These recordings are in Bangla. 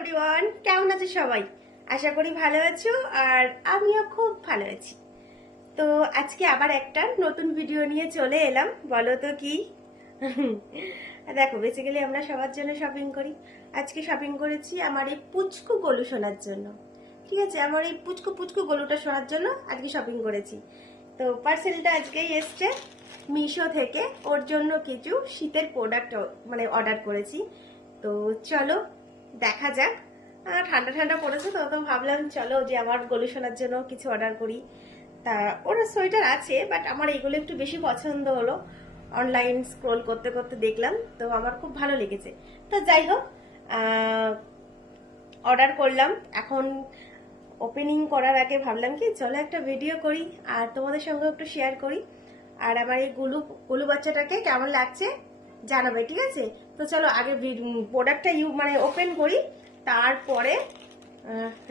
এভরিওয়ান, কেমন আছো সবাই? আশা করি ভালো আছো আর আমিও খুব ভালো আছি। তো আজকে আবার একটা নতুন ভিডিও নিয়ে চলে এলাম। বলো তো কি? দেখো, বেসিক্যালি আমরা সবার জন্য শপিং করি। আজকে শপিং করেছি আমার এই পুচকু গলু শোনার জন্য। ঠিক আছে, আমার এই পুচকু পুচকু গলুটা শোনার জন্য আজকে শপিং করেছি। তো পার্সেলটা আজকেই এসছে মিশো থেকে। ওর জন্য কিছু শীতের প্রোডাক্ট মানে অর্ডার করেছি। তো চলো দেখা যাক। ঠান্ডা ঠান্ডা পড়েছে তো ভাবলাম চলো যে আমার গলু শোনার জন্য কিছু অর্ডার করি। তা ওর সোয়েটার আছে, বাট আমার এগুলো একটু বেশি পছন্দ হলো। অনলাইন স্ক্রোল করতে করতে দেখলাম, তো আমার খুব ভালো লেগেছে। তো যাই হোক, অর্ডার করলাম। এখন ওপেনিং করার আগে ভাবলাম কি চলো একটা ভিডিও করি আর তোমাদের সঙ্গে একটু শেয়ার করি। আর আমার এই গুলু বাচ্চাটাকে কেমন লাগছে জানাবে, ঠিক আছে? তো চলো আগে প্রোডাক্টটা মানে ওপেন করি, তারপরে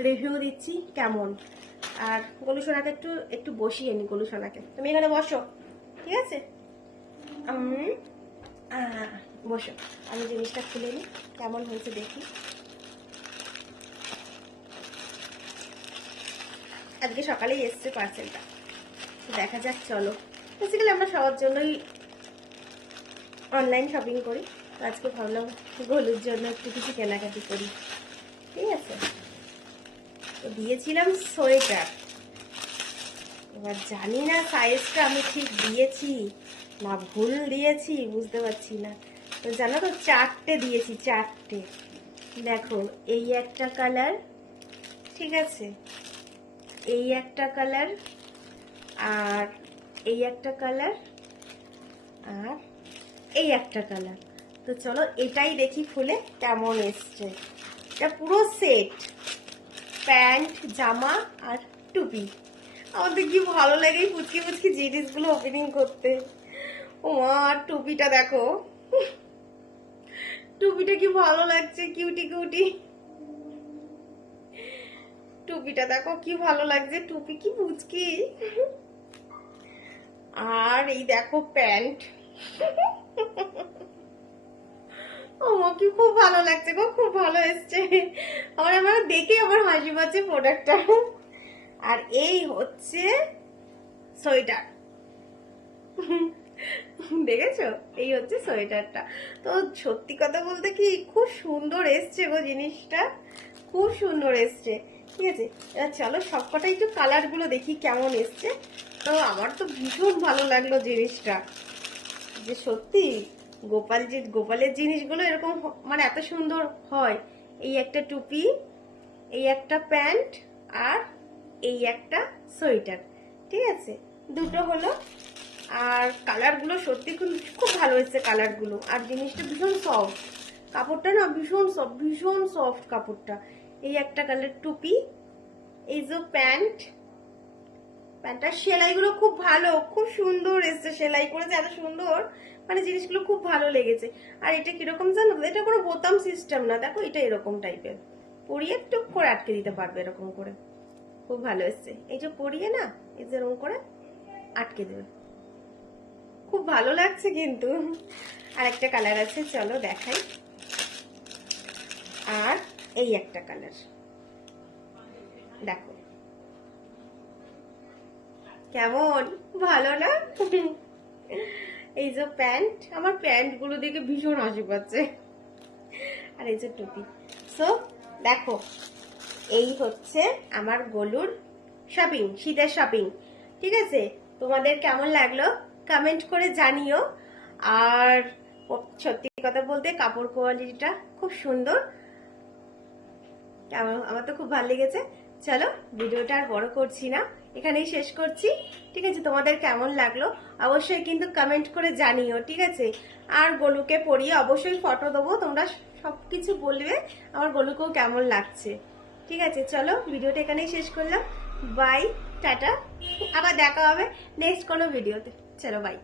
রিভিউ দিচ্ছি কেমন। আর গলু সোনাকে একটু একটু বসিয়ে নি। গলু সোনাকে তুমি এখানে বসো, ঠিক আছে? বসো, আমি জিনিসটা খুলে নিই কেমন হয়েছে দেখি। আজকে সকালেই এসছে পার্সেলটা, দেখা যাক। চলো, বেসিক্যালি আমরা সবার জন্যই অনলাইন শপিং করি। আজকে ভাবলাম গলুর জন্য একটু কিছু কেনাকাটি করি, ঠিক আছে? তো দিয়েছিলাম সোয়েটার, এবার জানি না সাইজটা আমি ঠিক দিয়েছি না ভুল দিয়েছি, বুঝতে পারছি না। তো জানো তো, 4টে দিয়েছি, 4টে। দেখো, এই একটা কালার, ঠিক আছে, এই একটা কালার, আর এই একটা কালার, আর এই একটা কালার। তো চলো এটাই দেখি খুলে কেমন এসছে। এটা পুরো সেট, প্যান্ট, জামা আর টুপি। আমাদের কি ভালো লাগে এই পুচকি পুচকি জিনিসগুলো ওপেনিং করতে। ও মা, টুপিটা দেখো, টুপিটা কি ভালো লাগছে, কিউটি কিউটি। টুপিটা দেখো কি ভালো লাগছে, টুপি কি পুচকি। আর এই দেখো প্যান্ট, ও কি খুব ভালো লাগছে গো, খুব ভালো এসছে। আমার দেখে আমার হাসি পাচ্ছে প্রোডাক্টটা। আর এই হচ্ছে সোয়েটার, দেখেছো? এই হচ্ছে সোয়েটারটা। তো সত্যি কথা বলতে কি খুব সুন্দর এসছে গো জিনিসটা, খুব সুন্দর এসছে। ঠিক আছে, এবার চলো সবকটা একটু কালার গুলো দেখি কেমন এসছে। তো আমার তো ভীষণ ভালো লাগলো জিনিসটা, যে সত্যি গোপালের জিনিসগুলো এরকম মানে এত সুন্দর হয়। এই একটা টুপি, এই একটা প্যান্ট, আর এই একটা সোয়েটার, ঠিক আছে, দুটো হলো। আর কালারগুলো সত্যি খুব ভালো এসেছে কালারগুলো। আর জিনিসটা ভীষণ সফট, কাপড়টা না ভীষণ সফট, ভীষণ সফট কাপড়টা। এই একটা কালার টুপি, এই যে প্যান্টটার সেলাইগুলো খুব ভালো, খুব সুন্দর এসছে, সেলাই করেছে এত সুন্দর, মানে জিনিসগুলো খুব ভালো লেগেছে। আর এটা কিরকম জানো, এটা কোনো বোতাম সিস্টেম না, দেখো এটা এরকম টাইপের, পরিয়ে টুক করে আটকে দিতে পারবে এরকম করে, খুব ভালো এসছে। এই যে পরিয়ে না, এই যে এরকম করে আটকে দেবে, খুব ভালো লাগছে কিন্তু। আর একটা কালার আছে, চলো দেখাই। আর এই একটা কালার দেখো কেমন, ভালো না? এই যে প্যান্ট, আমার প্যান্ট গুলো দেখে ভীষণ হাসি পাচ্ছে। আর এই যে টুপি। সো দেখো, এই হচ্ছে আমার গলুর শপিং, শীতের শপিং। ঠিক আছে, তোমাদের কেমন লাগলো কমেন্ট করে জানিও। আর সত্যি কথা বলতে কাপড় কোয়ালিটিটা খুব সুন্দর, আমার তো খুব ভালো লেগেছে। চলো ভিডিওটা আর বড় করছি না, এখানেই শেষ করছি। ঠিক আছে, তোমাদের কেমন লাগলো অবশ্যই কিন্তু কমেন্ট করে জানিও, ঠিক আছে? আর গলুকে পরিয়ে অবশ্যই ফটো দেবো, তোমরা সবকিছু বলবে আমার গলুকেও কেমন লাগছে। ঠিক আছে, চলো ভিডিওটা এখানেই শেষ করলাম। বাই, টাটা, আবার দেখা হবে নেক্সট কোনো ভিডিওতে। চলো বাই।